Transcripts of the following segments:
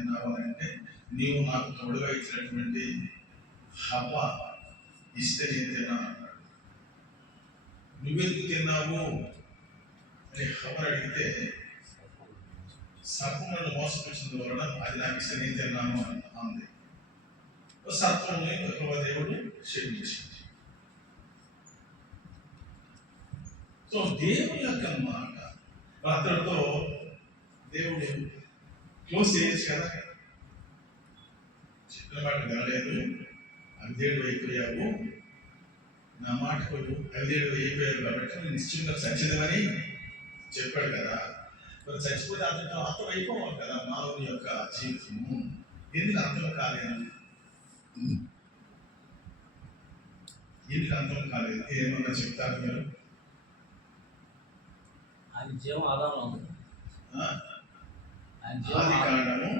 తిన్నావు అని అంటే, నీవు నాకు తోడుగా ఇచ్చినటువంటి హవ్వ ఇస్తే నేను తిన్నాను అన్నాడు. నువ్వెందుకు తిన్నావు అని హవ్వ అడిగితే, సర్పం నన్ను మోసపుచ్చిన వలన అది నాకు ఇస్తే నేను తిన్నాను అంది. సర్పంని దేవుడు క్షమించింది. సో దేవుని యొక్క మాట అతడితో దేవుడు క్లోజ్ చేయొచ్చు కదా. చెప్పిన మాట వినలేదు, అవిధేయుడు అయిపోయావు, నా మాటకు అవిధేయుడు అయిపోయావు కాబట్టి నేను నిశ్చయంగా చచ్చిదమని చెప్పాడు కదా. మరి చచ్చిపోతే అతను అర్థం అయిపోవాలి కదా మానవుని యొక్క జీవితము. ఎందుకు అర్థం కాలేదు? ఎందుకు అర్థం కాలేదు? ఏమన్నా చెప్తారు మీరు? ఆయన జీవం ఆదాంలో ఉంది. ఆది కాండము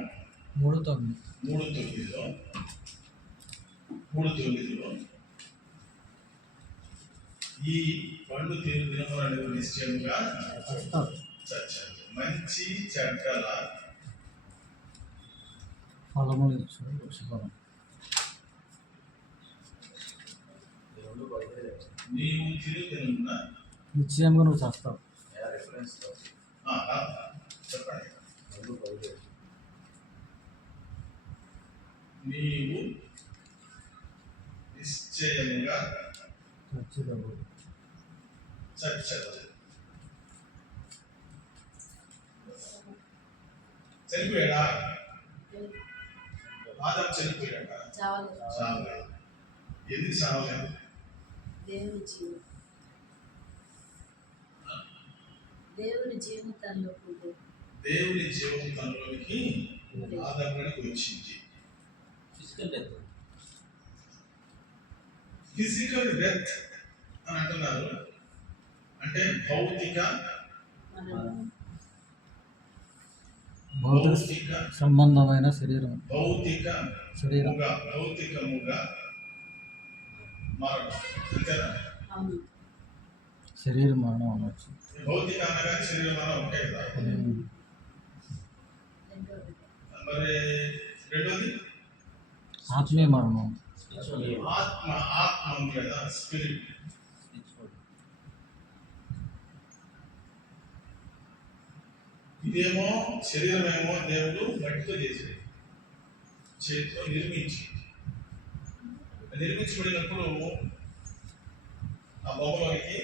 3:9లో ఈ పండు తినమని నిశ్చయముగా చచ్చారు. మంచి చెడ్డల ఫలములు ఇచ్చు వృక్షఫలం. నీవు తిరుగుతున్నా నిశ్చయంగా నువ్వు చేస్తావు. చెప్పండి. నీవు నిశ్చయముగా చచ్చదు. చనిపోయాడా? ఆదాము చనిపోయాడా? చావలేదు. ఎందుకు చావలేదు? దేవుని జీవం తనలోకి ఆదామునికి వచ్చింది. ఫిజికల్ డెత్ అని అంటున్నారు. అంటే భౌతిక సంబంధమైన శరీరం, భౌతికముగా మరణం. అంతేనా? శరీర మరణం అనొచ్చు. భౌతిక అనగానే శరీర మరణం ఉంటాయి కదా. మరి రెండోది ఆత్మీయ మరణం. ఆత్మ ఉంది కదా, స్పిరిట్. ఇదేమో శరీరమేమో దేవుడు మట్టితో చేసాడు, చేతితో నిర్మించబడినప్పుడు ఆ బొమ్మలోనికి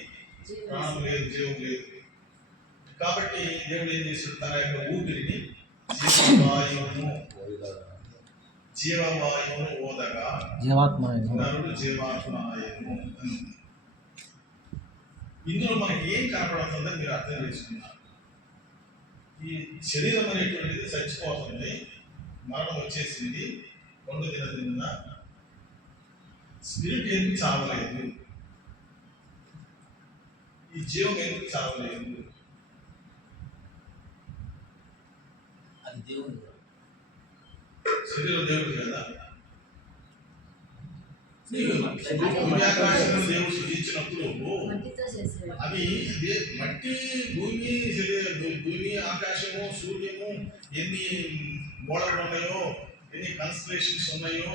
ప్రాణం లేదు, జీవం లేదు. కాబట్టి దేవుడు ఏం చేశాడు? తన యొక్క ఊపిరిని జీవవాయువును ఓదగా నరుడు జీవాత్మాయను. ఇందులో మనకి ఏం కనపడుతుందని మీరు అర్థం చేసుకున్నారు. ఈ శరీరం అనేటువంటిది చచ్చిపోతుంది, మరణం వచ్చేసింది, పండు తిన్న స్పిరిట్ ఎందుకు చావలేదు? ఈ జీవం ఎందుకు చావలేదు? అది దేవుడు. శరీరం దేవుడు కదా. దేవుడు సృజించినప్పుడు అవి మట్టి, భూమి, ఆకాశము, సూర్యము, ఎన్ని గోడలు ఉన్నాయో, ఎన్ని కన్స్టలేషన్స్ ఉన్నాయో,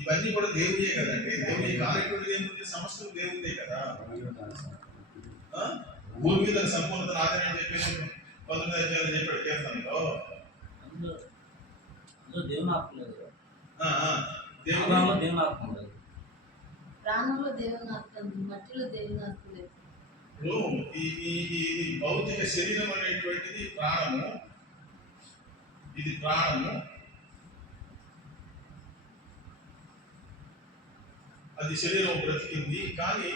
ఇవన్నీ కూడా దేవుడియే కదండి. దేవుడి కార్యక్రమం ఏముంది? సమస్తం దేవుడే కదా. భూమి మీద సంపూర్ణత నాదని చెప్పేసి 19 అధ్యాయాలు చెప్పాడు కీర్తనలో. దేవుని ఆత్మ లేదు, దేవుని ఆత్మ లేదు, ప్రాణంలో దేవుని ఆత్మ ఉంది, మట్టిలో దేవుని ఆత్మ లేదు. ఈ భౌతిక శరీరం అనేటువంటిది ప్రాణము, ఇది ప్రాణము, అది శరీరం బ్రతికింది. కానీ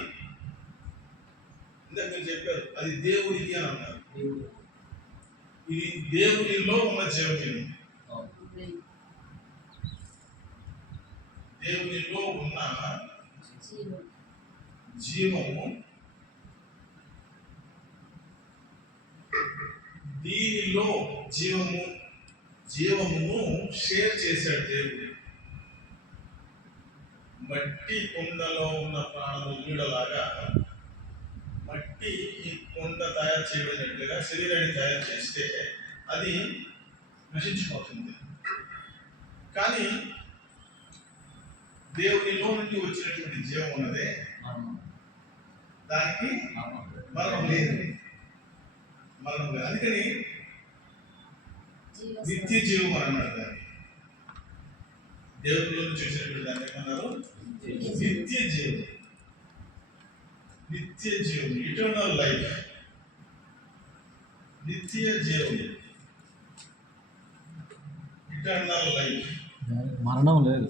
ఇందాక మీరు చెప్పారు అది దేవుడిది అని అన్నారు. ఇది దేవుడిలో ఉన్న జీవకిని, దేవునిలో ఉన్న జీవము, దీనిలో జీవమును షేర్ చేశాడు దేవుడు. మట్టి కుండలో ఉన్న ప్రాణము నీడలాగా మట్టి ఈ కుండ తయారు చేయబడినట్లుగా శరీరాన్ని తయారు చేస్తే అది నశించిపోతుంది. కానీ దేవునిలో నుండి వచ్చినటువంటి జీవం ఉన్నదే మరణం దానికి మరణం మరణం లేదు. మరణం లేదు. అందుకని జీవ నిత్య జీవం అని అన్నారు దాన్ని. దేవునిలో నుంచి వచ్చినటువంటి దాన్ని ఏమన్నారు? నిత్య జీవం. నిత్య జీవం, ఇటర్నల్ లైఫ్, నిత్య జీవం, ఇటర్నల్ లైఫ్. మరణం లేదు.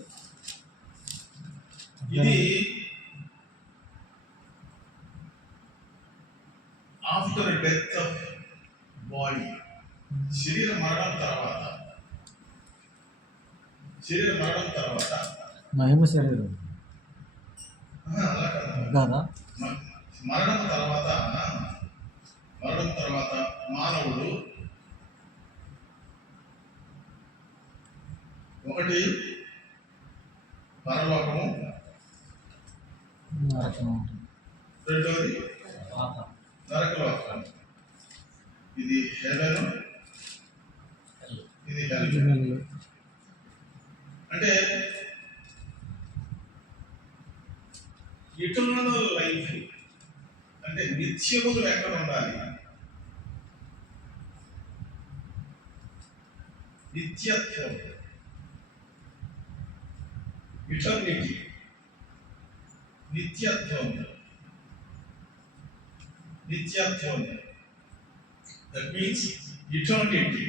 ఇది ఆఫ్టర్ డెత్ ఆఫ్ బాడీ, శరీర మరణం తర్వాత, శరీర మరణం తర్వాత మహిమ శరీరం అలా కాదు. కాదా? మరణం తర్వాత మానవుడు ఒకటి పరలోకము, నరకం ఉంటుంది. రెండోది పాత నరకలోకం. ఇది హెవెన్, ఇది హెల్. వెళ్ళు. అంటే ఇటర్నల్ లైఫ్ అంటే నిత్యములు ఎక్కడ ఉండాలి? నిత్యత్వం, ఇటర్నిటీ, నిత్యత్వం, నిత్యత్వం. That means eternity.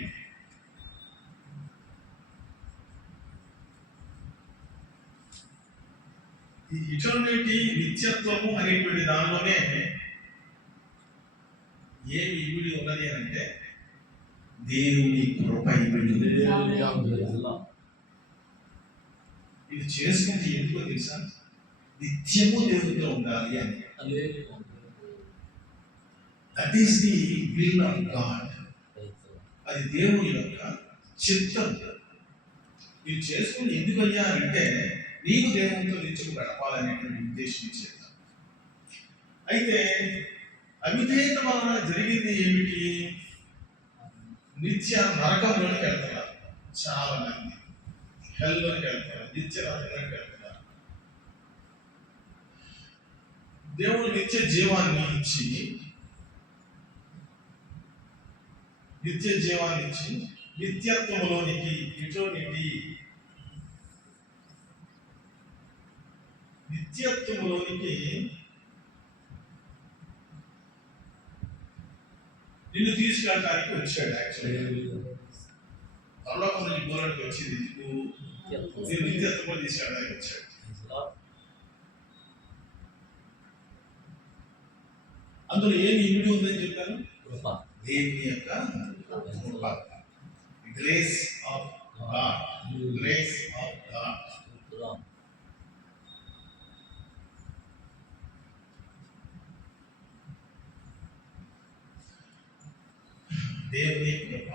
ఈ ఇటర్నిటీ, నిత్యత్వము అనేటువంటి దానిలోనే ఏమి ఇమిడి ఉన్నది అని అంటే దేవుని కృప ఇమిడి ఉంది. ఇది చేసుకుంటే ఎందుకో తెలుసా? నిత్యము దేవునితో ఉండాలి అని. That is the will of God. అది దేవుని యొక్క చిత్తం. ఇది చేసుకుని ఎందుకయ్యా అంటే నీవు దేవునితో నిత్యము గడపాలనేటువంటి ఉద్దేశం చేత. అయితే అవిధేయత వలన జరిగింది ఏమిటి? నిత్య నరకంలోకి వెళ్తున్నారు చాలా మంది, హెల్లోకి వెళ్తున్నారు, నిత్య నరకంలోకి వెళ్తున్నారు. దేవుడు నిత్య జీవాన్ని ఇచ్చి నిత్యత్వంలోనికి, నిత్యత్వంలోనికి నిన్ను తీసుకెళ్ళడానికి వచ్చాడు. యాక్చువల్గా పరలోకం నుంచి భూలోకి వచ్చింది నేను నిత్యత్వంలో తీసుకెళ్ళడానికి వచ్చాడు. అందులో ఏమి ఇమిడి ఉందని చెప్పాను? దేవుని యొక్క కృప, grace of God, grace of God. దేవుని కృప.